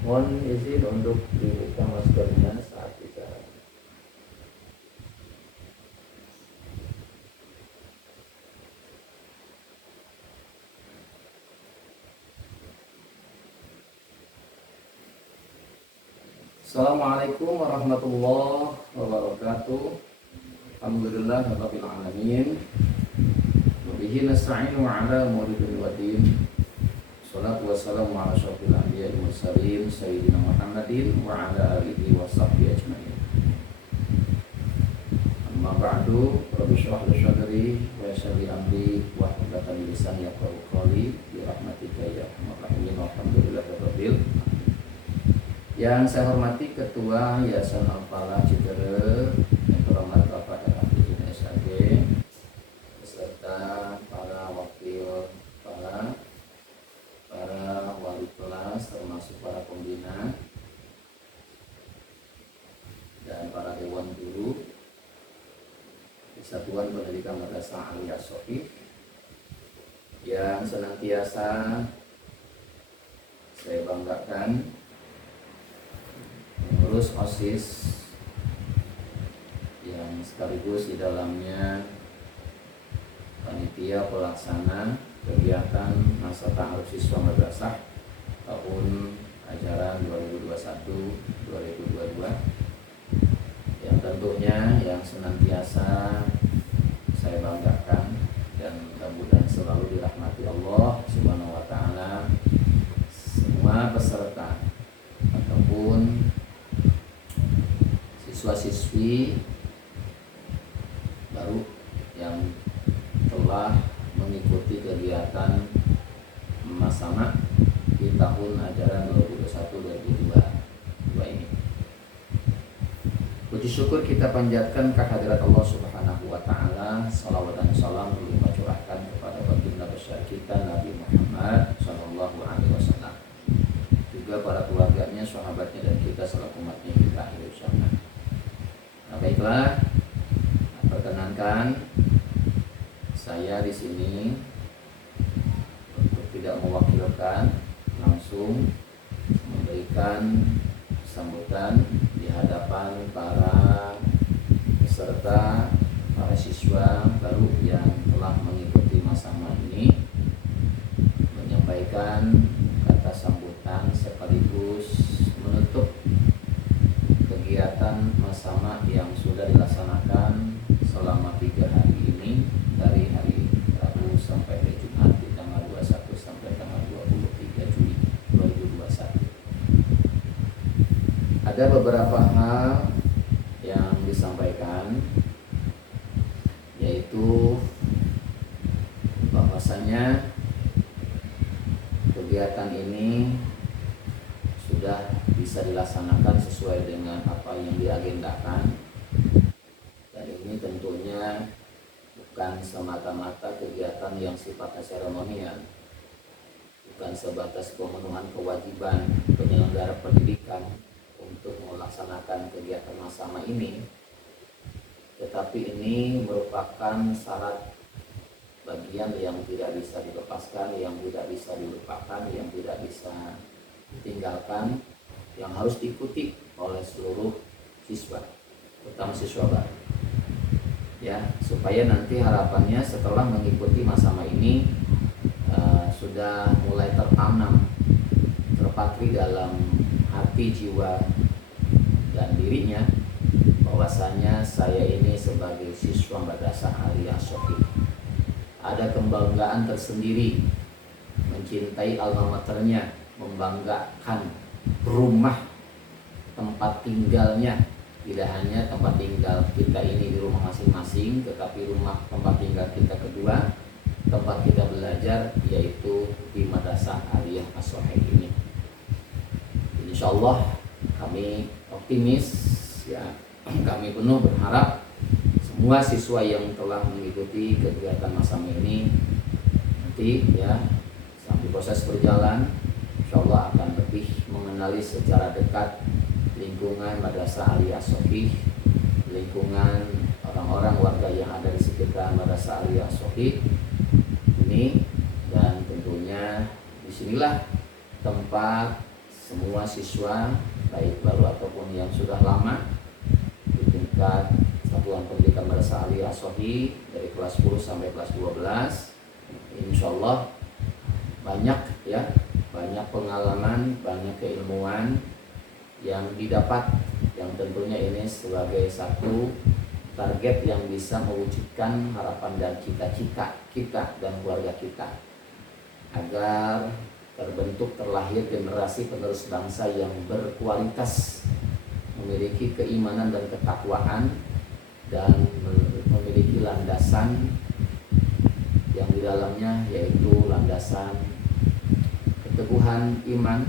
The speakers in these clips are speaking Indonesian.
Mohon izin untuk dibuka maskernya saat bicara. Assalamualaikum warahmatullahi wabarakatuh. Alhamdulillahirabbil alamin. Wa bihi nasta'inu ala umuri dunya waddin. Shalatu wassalamu ala asyrofil anbiya'i wal mursalin sayyidina Muhammadin wa ala alihi washabbihi ajmain. Amma ba'du, rabbi shrah li sadri wa yassir li amri wa hlul 'uqdatam min lisani yafqahu qawli bi rahmatika ya arhamar rahimin. Alhamdulillahirabbil alamin. Yang saya hormati Ketua Yayasan Al-Falah Citere, yang terhormat Bapak RAPI SAG, beserta para wakil kepala, para wali kelas, termasuk para pembina dan para dewan guru Kesatuan Pendidikan Madrasah Aliyah Shafii yang senantiasa saya banggakan mengurus OSIS yang sekaligus di dalamnya panitia pelaksana kegiatan masa ta'aruf siswa madrasah tahun ajaran 2021-2022 yang tentunya yang senantiasa saya banggakan dan mudah-mudahan selalu dirahmati Allah Subhanahu wa taala. Semua peserta ataupun siswa-siswi baru yang telah mengikuti kegiatan Masama di tahun ajaran 2021-2022 ini. Puji syukur kita panjatkan kehadirat Allah Subhanahu wa taala. Salawat dan salam berlimpah curahkan kepada baginda besar kita Nabi Muhammad sallallahu alaihi wasallam. Juga para keluarganya, sahabatnya dan kita selaku umatnya kita akhir zaman. Nah, baiklah, perkenankan saya di sini untuk tidak mewakilkan, langsung memberikan sambutan di hadapan para peserta, para siswa baru yang telah mengikuti Masama ini, menyampaikan kata sambutan sekaligus menutup kegiatan Masama yang sudah dilaksanakan selama 3 hari ini, dari hari Rabu sampai hari Jumat di tanggal 21 sampai tanggal 23 Juli 2021. Ada beberapa hal yang disampaikan, yaitu bahwasanya kegiatan ini sudah bisa dilaksanakan sesuai dengan apa yang diagendakan, dan ini tentunya bukan semata-mata kegiatan yang sifatnya seremonial, bukan sebatas pemenuhan kewajiban penyelenggara pendidikan untuk melaksanakan kegiatan Masama ini, tetapi ini merupakan syarat bagian yang tidak bisa dilepaskan, yang tidak bisa dilupakan, yang tidak bisa ditinggalkan, yang harus diikuti oleh seluruh siswa, terutama siswa baru. Ya, supaya nanti harapannya setelah mengikuti Masama ini sudah mulai tertanam, terpatri dalam hati, jiwa, dan dirinya bahwasanya saya ini sebagai siswa Madrasah Aliyah Shafii ada kebanggaan tersendiri, mencintai alma maternya, membanggakan rumah tempat tinggalnya. Tidak hanya tempat tinggal kita ini di rumah masing-masing, tetapi rumah tempat tinggal kita kedua, tempat kita belajar, yaitu di Madrasah Aliyah Shafii ini. Insyaallah kami optimis, ya, kami penuh berharap semua siswa yang telah mengikuti kegiatan Masama ini nanti, ya, sampai proses berjalan, insyaallah akan lebih mengenali secara dekat lingkungan Madrasah Aliyah Shafii, lingkungan orang-orang warga yang ada di sekitar Madrasah Aliyah Shafii ini, dan tentunya disinilah tempat semua siswa baik baru ataupun yang sudah lama di tingkat Satuan Pendidikan Madrasah Aliyah As-Sofi dari kelas 10 sampai kelas 12. Insya Allah banyak pengalaman, banyak keilmuan yang didapat, yang tentunya ini sebagai satu target yang bisa mewujudkan harapan dan cita-cita kita dan keluarga kita agar terlahir generasi penerus bangsa yang berkualitas, memiliki keimanan dan ketakwaan, dan memiliki landasan yang di dalamnya yaitu landasan keteguhan iman,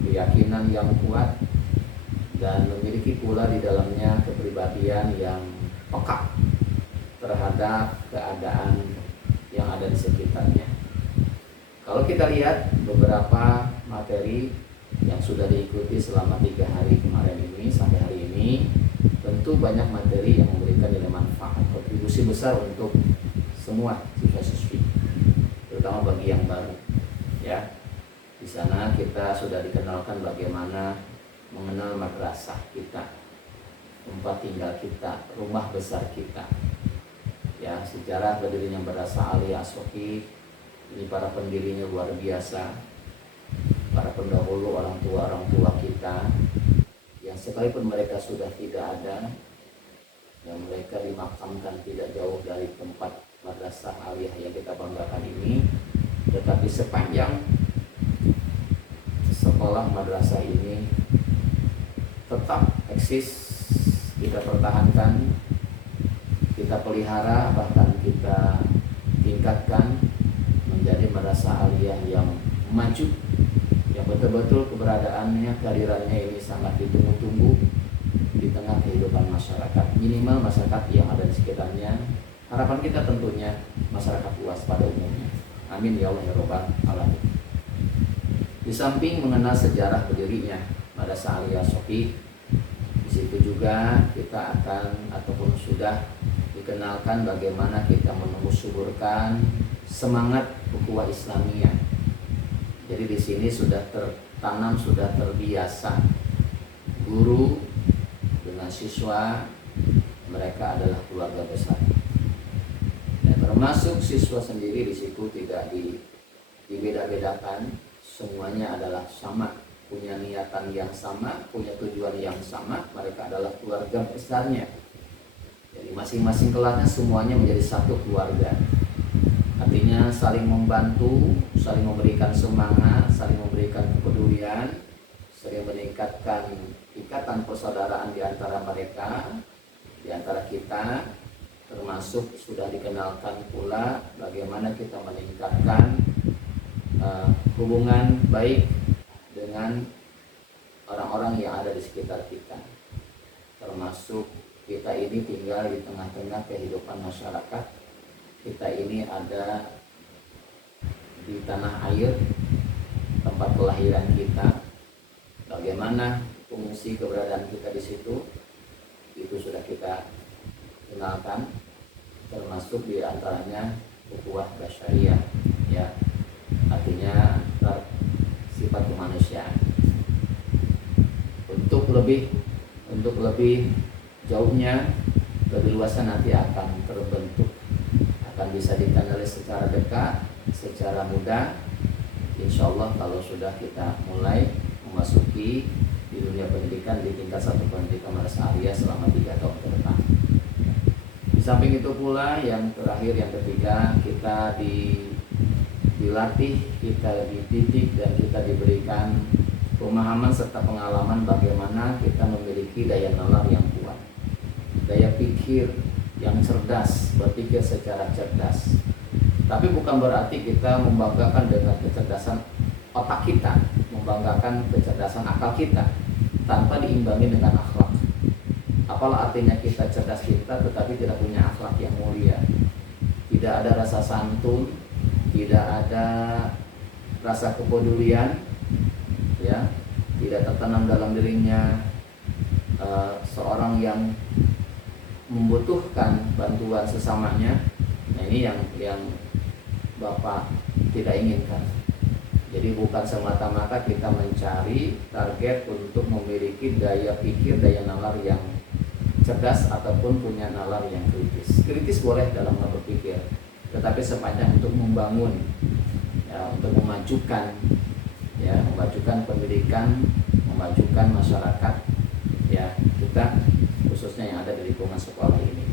keyakinan yang kuat, dan memiliki pula di dalamnya kepribadian yang peka terhadap keadaan yang ada di sekitarnya. Kalau kita lihat beberapa materi yang sudah diikuti selama 3 hari kemarin ini sampai hari ini, tentu banyak materi yang memberikan nilai manfaat, kontribusi besar untuk semua siswa-siswi, terutama bagi yang baru. Ya, di sana kita sudah dikenalkan bagaimana mengenal madrasah kita, tempat tinggal kita, rumah besar kita. Ya, sejarah berdirinya Madrasah Aliyah As-Sofi ini, para pendirinya luar biasa, para pendahulu orang tua kita yang sekalipun mereka sudah tidak ada, yang mereka dimakamkan tidak jauh dari tempat Madrasah Aliyah yang kita banggakan ini, tetapi sepanjang sekolah madrasah ini tetap eksis, kita pertahankan, kita pelihara, bahkan kita tingkatkan menjadi madrasah aliyah yang maju, yang betul-betul keberadaannya, kehadirannya ini sangat ditunggu-tunggu di tengah kehidupan masyarakat, minimal masyarakat yang ada di sekitarnya. Harapan kita tentunya masyarakat luas pada umumnya. Amin ya Allah ya Rabbal Alamin. Di samping mengenal sejarah berdirinya Madrasah Aliyah As-Sofi, di situ juga kita akan ataupun sudah dikenalkan bagaimana kita menubuhkan semangat ukhuwah Islamiyah. Jadi di sini sudah tertanam, sudah terbiasa guru dengan siswa, mereka adalah keluarga besar. Dan termasuk siswa sendiri di situ tidak dibeda-bedakan, semuanya adalah sama, punya niatan yang sama, punya tujuan yang sama, mereka adalah keluarga besarnya. Jadi masing-masing kelasnya semuanya menjadi satu keluarga. Artinya saling membantu, saling memberikan semangat, saling memberikan kepedulian, saling meningkatkan ikatan persaudaraan di antara mereka, di antara kita, termasuk sudah dikenalkan pula bagaimana kita meningkatkan hubungan baik dengan orang-orang yang ada di sekitar kita, termasuk kita ini tinggal di tengah-tengah kehidupan masyarakat. Kita ini ada di tanah air, tempat kelahiran kita. Bagaimana fungsi keberadaan kita di situ, itu sudah kita kenalkan, termasuk di antaranya ukhuwah basyariyah, ya, artinya sifat kemanusiaan. Untuk lebih jauhnya, lebih luasnya nanti akan terbentuk, akan bisa dikenali secara dekat, secara mudah, insya Allah kalau sudah kita mulai memasuki di dunia pendidikan di tingkat satu pendidikan Madrasah Aliyah selama 3 tahun ke depan. Di samping itu pula yang terakhir, yang ketiga, kita dilatih, kita dididik, dan kita diberikan pemahaman serta pengalaman bagaimana kita memiliki daya nalar yang kuat, daya pikir yang cerdas, berpikir secara cerdas. Tapi bukan berarti kita membanggakan dengan kecerdasan otak kita, membanggakan kecerdasan akal kita tanpa diimbangi dengan akhlak. Apalah artinya kita cerdas kita tetapi tidak punya akhlak yang mulia, tidak ada rasa santun, tidak ada rasa kepedulian, ya, tidak tertanam dalam dirinya seorang yang membutuhkan bantuan sesamanya. Nah, ini yang Bapak tidak inginkan. Jadi bukan semata-mata kita mencari target untuk memiliki daya pikir, daya nalar yang cerdas ataupun punya nalar yang kritis. Kritis boleh dalam berpikir, tetapi sepanjang untuk membangun, ya, untuk memajukan, ya, memajukan pendidikan, memajukan masyarakat, ya, kita khususnya yang ada di lingkungan sekolah ini,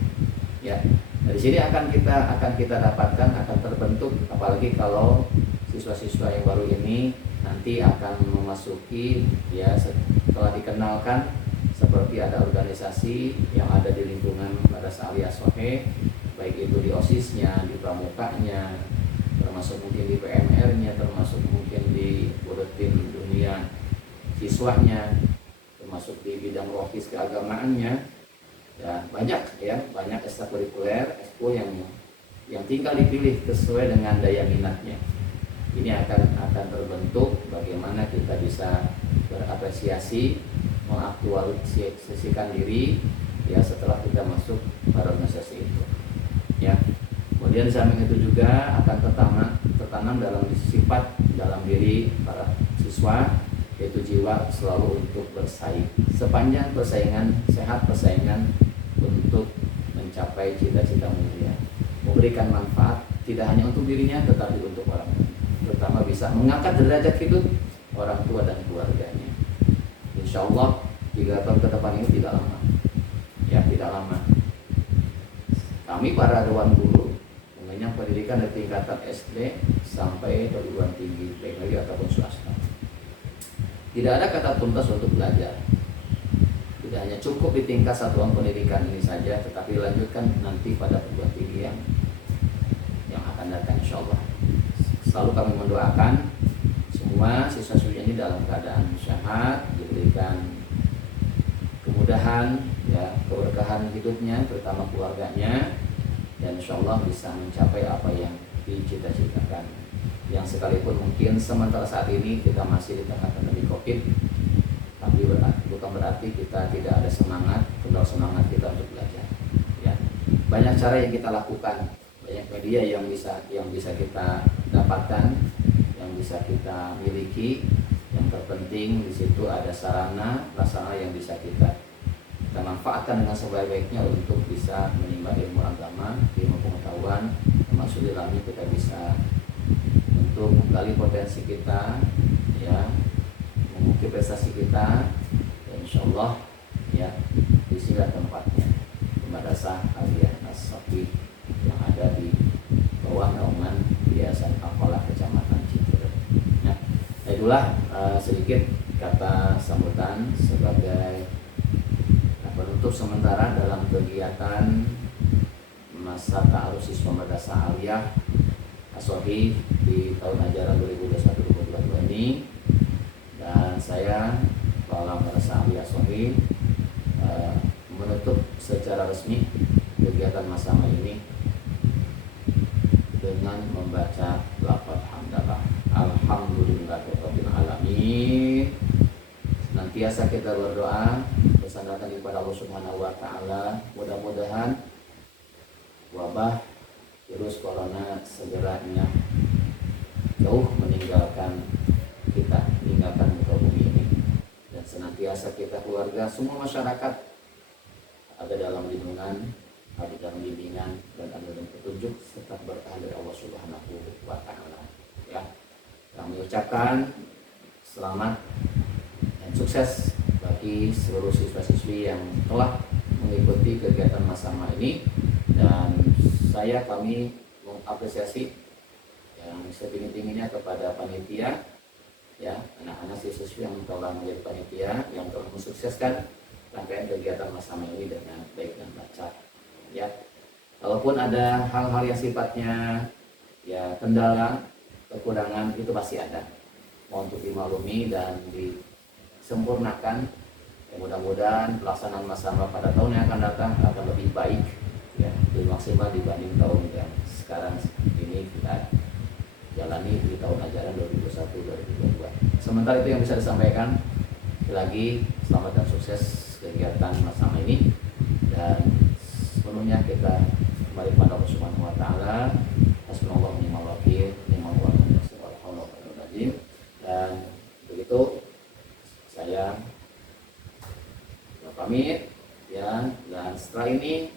ya. Dari sini akan kita dapatkan, akan terbentuk, apalagi kalau siswa-siswa yang baru ini nanti akan memasuki, ya, setelah dikenalkan seperti ada organisasi yang ada di lingkungan Madrasah Aliyah Sohe, baik itu di OSIS-nya, di pramukanya, termasuk mungkin di PMR-nya, termasuk mungkin di buletin dunia siswanya, termasuk di bidang rohis keagamaannya, ya banyak ekstrakurikuler, ekskul yang tinggal dipilih sesuai dengan daya minatnya. Ini akan terbentuk bagaimana kita bisa berapresiasi, mengaktualisasikan diri, ya, setelah kita masuk pada organisasi itu, ya. Kemudian di samping itu juga akan tertanam dalam sifat dalam diri para siswa, yaitu jiwa selalu untuk bersaing. Sepanjang persaingan sehat, persaingan untuk mencapai cita-cita mulia, memberikan manfaat tidak hanya untuk dirinya tetapi untuk orang lain, terutama bisa mengangkat derajat hidup orang tua dan keluarganya. Insya Allah 3 tahun ke depan ini tidak lama, ya, tidak lama. Kami para dewan guru mengenyam pendidikan dari tingkatan SD sampai perguruan tinggi, baik negeri ataupun swasta. Tidak ada kata tuntas untuk belajar. Tidak hanya cukup di tingkat satuan pendidikan ini saja, tetapi lanjutkan nanti pada perguruan tinggi yang akan datang, insya Allah. Selalu kami mendoakan semua siswa-siswi ini dalam keadaan sehat, diberikan kemudahan, ya, keberkahan hidupnya, terutama keluarganya, dan insya Allah bisa mencapai apa yang dicita-citakan. Yang sekalipun mungkin sementara saat ini kita masih di tengah pandemi COVID, tapi bukan berarti kita tidak ada semangat, kendor semangat kita untuk belajar. Ya, banyak cara yang kita lakukan, banyak media yang bisa kita dapatkan, yang bisa kita miliki. Yang terpenting di situ ada sarana prasarana yang bisa kita manfaatkan dengan sebaik-baiknya untuk bisa menimba ilmu agama, ilmu pengetahuan, termasuk di dalamnya kita bisa untuk menggali potensi kita, ya, mengukir prestasi kita, dan insya Allah, ya, di sini tempatnya di Madrasah Aliyah As-Sofi yang ada di bawah naungan Yayasan Al-Falah Kecamatan Cicerem. Nah, itulah sedikit kata sambutan sebagai penutup sementara dalam kegiatan masa ta'aruf siswa Madrasah Aliyah As-Sofi di tahun ajaran 2021-2022 ini. Dan saya Kepala Madrasah Aliyah As-Sofi menutup secara resmi kegiatan masama ini dengan membaca lafaz hamdalah. Alhamdulillahirabbil alamin. Senantiasa kita berdoa bersandarkan kepada Allah Subhanahu wa taala, mudah-mudahan wabah virus corona segeranya jauh meninggalkan kita, meninggalkan muka bumi ini, dan senantiasa kita keluarga, semua masyarakat ada dalam lindungan, ada dalam bimbingan, dan ada dalam petunjuk serta berkah dari Allah Subhanahu wa taala. Ya, kami ucapkan selamat dan sukses bagi seluruh siswa-siswi yang telah mengikuti kegiatan masama ini, dan kami mengapresiasi yang setinggi-tingginya kepada panitia, ya, anak-anak siswa yang telah menjadi panitia yang telah mensukseskan rangkaian kegiatan masama ini dengan baik dan lancar. Ya, kalaupun ada hal-hal yang sifatnya, ya, kendala, kekurangan, itu pasti ada. Mohon untuk dimaklumi dan disempurnakan. Ya, mudah-mudahan pelaksanaan masama pada tahun yang akan datang akan lebih baik, ya, lebih maksimal dibanding tahun yang sekarang ini kita jalani di tahun ajaran 2021-2022. Sementara itu yang bisa disampaikan. Lagi selamat dan sukses kegiatan masama ini, dan sepenuhnya kita kembali kepada Allah Subhanahu wa taala. Hasbunallahu wa ni'mal wakil, ni'mal wakil, wala haula wala quwwata illa billah. itu saya pamit ya, dan setelah ini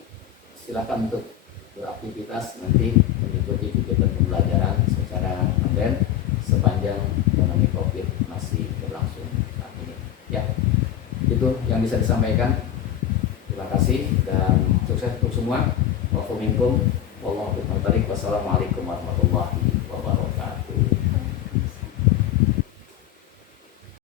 silakan untuk beraktivitas nanti mengikuti kegiatan pembelajaran secara online sepanjang pandemi COVID masih berlangsung saat ini. Ya, itu yang bisa disampaikan. Terima kasih dan sukses untuk semua. Wassalamualaikum warahmatullahi wabarakatuh.